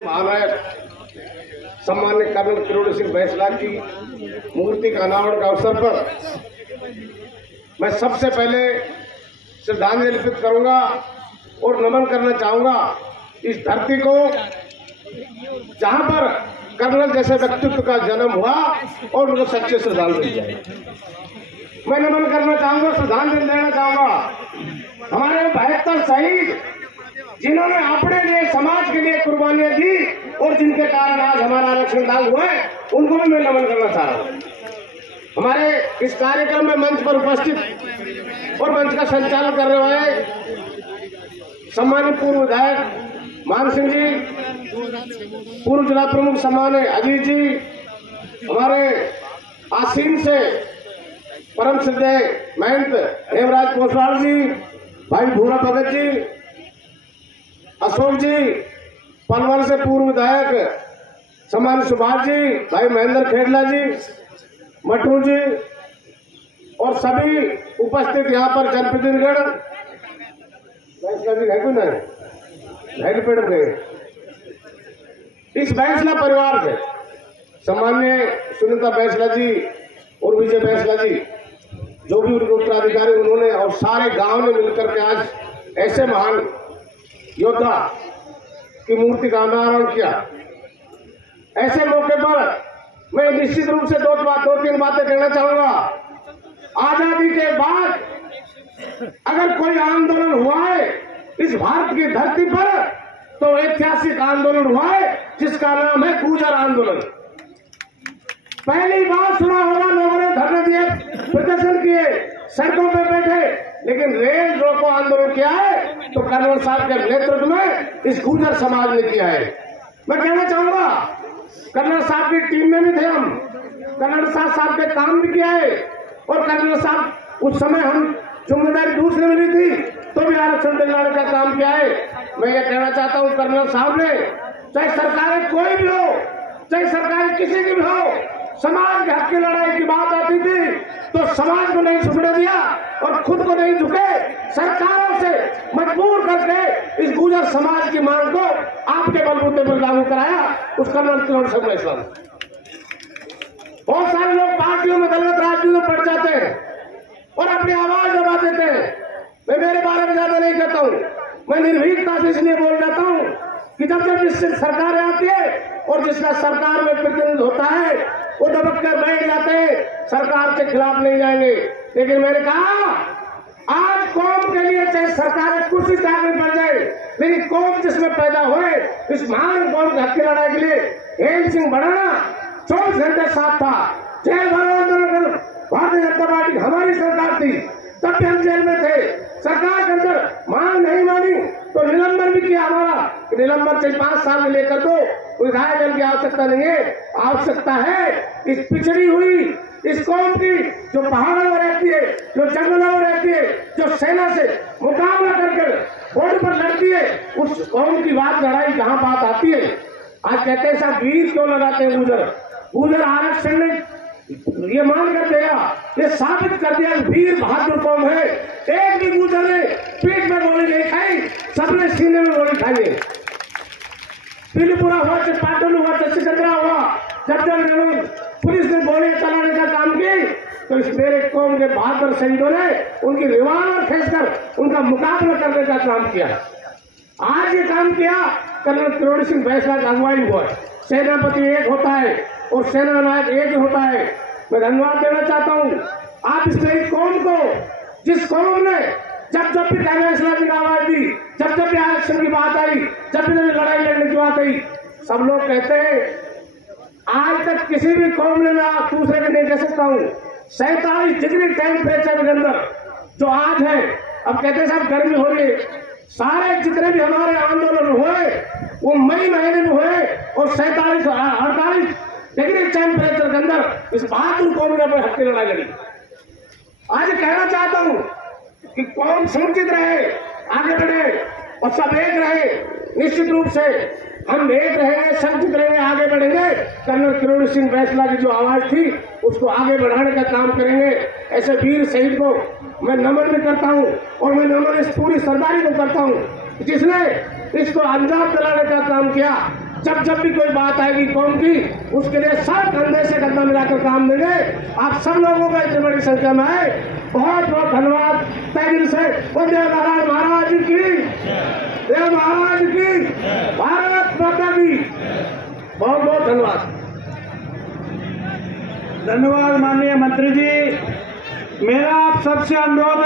महानायक सम्मान्य कर्नल किरोड़ी सिंह बैंसला की मूर्ति का अनावरण का अवसर पर मैं सबसे पहले श्रद्धांजलि अर्पित करूंगा और नमन करना चाहूंगा इस धरती को जहां पर कर्नल जैसे व्यक्तित्व का जन्म हुआ और उनको सच्चे श्रद्धांजलि जाए। मैं नमन करना चाहूंगा, श्रद्धांजलि देना चाहूंगा हमारे 72 शहीद जिन्होंने अपने लिए समाज के लिए कुर्बानियां दी और जिनके कारण आज हमारा आरक्षण लागू हुआ है, उनको भी मैं नमन करना चाह रहा हूँ। हमारे इस कार्यक्रम में मंच पर उपस्थित और मंच का संचालन करने वाले सम्मानित पूर्व विधायक मान सिंह जी, पूर्व जिला प्रमुख सम्मान्य अजीत जी, हमारे आसीन से परम श्रद्धेय महंत हेमराज कोसवाल जी, भाई भूरा भगत जी, अशोक जी, पलवल से पूर्व विधायक सम्मान्य सुभाष जी, भाई महेंद्र खेड़ला जी, मटू जी और सभी उपस्थित यहाँ पर जनप्रतिनिधिगण पेड़ गए। इस बैंसला परिवार से सम्मान्य सुनीता बैंसला जी और विजय बैंसला जी, जो भी उनके उत्तराधिकारी उन्होंने और सारे गांव ने मिलकर के आज ऐसे महान योद्धा की मूर्ति का अनावरण किया। ऐसे मौके पर मैं निश्चित रूप से दो तीन बातें कहना चाहूंगा। आजादी के बाद अगर कोई आंदोलन हुआ है इस भारत की धरती पर तो ऐतिहासिक आंदोलन हुआ है जिसका नाम है गुर्जर आंदोलन। पहली बार सुना होगा, लोगों ने धरने दिए, प्रदर्शन किए, सड़कों पर बैठे, लेकिन रेल रोको आंदोलन किया है तो कर्नल साहब के नेतृत्व में इस गुर्जर समाज ने किया है। मैं कहना चाहूंगा कर्नल साहब की टीम में भी थे हम, कर्नल साहब के काम भी किया है और कर्नल साहब उस समय हम जिम्मेदारी दूसरे मिली थी तो भी आरक्षण दिलाने का काम किया है। मैं ये कहना चाहता हूँ कर्नल साहब ने, चाहे सरकारें कोई भी हो, चाहे सरकारें किसी की भी हो, समाज के हक की लड़ाई की बात आती थी तो समाज को नहीं झुकने दिया और खुद को नहीं झुके, सरकारों से मजबूर करके इस गुर्जर समाज की मांग को आपके बलबूते पर लागू कराया। उस कर्नल किरोड़ी सिंह बैंसला। बहुत सारे लोग पार्टियों में गलत राजनीति में पड़ जाते हैं और अपनी आवाज दबा देते हैं। मैं मेरे बारे में ज्यादा नहीं कहता हूँ, मैं निर्भीकता से इसलिए बोल जाता हूँ कि जब जिससे सरकार आती है और जिसका सरकार में प्रतिनिधित्व होता है वो दबक कर बैठ जाते हैं, सरकार के खिलाफ नहीं जाएंगे। लेकिन मैंने कहा आज कौम के लिए चाहे सरकार कुर्सी चाहने पड़ जाए, लेकिन कौम जिसमें पैदा हुए इस महान कौम के हक की लड़ाई के लिए हेम सिंह बढ़ाना 24 घंटे साथ था। जेल भरो आंदोलन भारतीय जनता पार्टी हमारी सरकार थी, तब भी हम जेल में थे। सरकार के अंदर मांग नहीं मानी तो निलंबन भी किया हमारा, निलंबन से 5 साल में लेकर तो विधायक दल की आवश्यकता नहीं है, आवश्यकता है इस पिछड़ी हुई इस कौम की जो पहाड़ों में रहती है, जो जंगलों में रहती है, जो सेना से मुकाबला करके बॉर्डर पर लड़ती है, उस कौम की बात लड़ाई जहां बात आती है। आज कहते हैं साहब वीर क्यों लगाते हैं गुर्जर आरक्षण ने ये मान कर दिया, ये साबित कर दिया वीर बहादुर कौम है। एक भी गुर्जर ने पीठ में गोली नहीं खाई, सबने सीने में गोली खाई है। पीलीपुरा हुआ, पाटन हुआ, सिकंदरा हुआ, जब पुलिस ने गोली चलाने का काम की तो इस मेरे कौम के बहादुर शहीदों ने उनकी रिवाल्वर खींचकर उनका मुकाबला करने का काम किया। आज ये काम किया कर्नल किरोड़ी सिंह बैंसला की अगुवाई हुआ है। सेनापति एक होता है और सेना नायक एक ही होता है। मैं धन्यवाद देना चाहता हूँ आप इस कौम को, जिस कौम ने जब भी बैंसला की आवाज दी, जब भी आरक्षण की बात आई, जब भी लड़ाई लड़ने की बात आई, सब लोग कहते हैं आज तक किसी भी कौम ने मैं दूसरे को नहीं कह सकता हूँ 47 डिग्री टेम्परेचर के अंदर जो आज है, अब कहते हैं साहब गर्मी हो रही है, सारे जितने भी हमारे आंदोलन हुए वो मई महीने में हुए और 48 डिग्री टेम्परेचर के अंदर इस बहादुर कौम ने अपने हक की लड़ाई लड़ी। आज कहना चाहता हूँ कि कौम संगठित रहे, आगे बढ़े और सब एक रहे। निश्चित रूप से हम एक रहेंगे, संगठित रहेंगे, आगे बढ़ेंगे। कर्नल किरोड़ी सिंह बैंसला की जो आवाज थी उसको आगे बढ़ाने का काम करेंगे। ऐसे वीर शहीद को मैं नमन भी करता हूँ और मैं नमन इस पूरी सरदारी को करता हूँ जिसने इसको अंजाम दिलाने का काम किया। जब जब भी कोई बात आएगी कौम की, उसके लिए सब कंधे से कंधा मिलाकर काम देंगे। आप सब लोगों का इतनी बड़ी संख्या में आए, बहुत बहुत धन्यवाद तहे दिल से। वंदे महाराज की, देव महाराज की, भारत माता की, बहुत बहुत धन्यवाद। धन्यवाद माननीय मंत्री जी। मेरा आप सबसे अनुरोध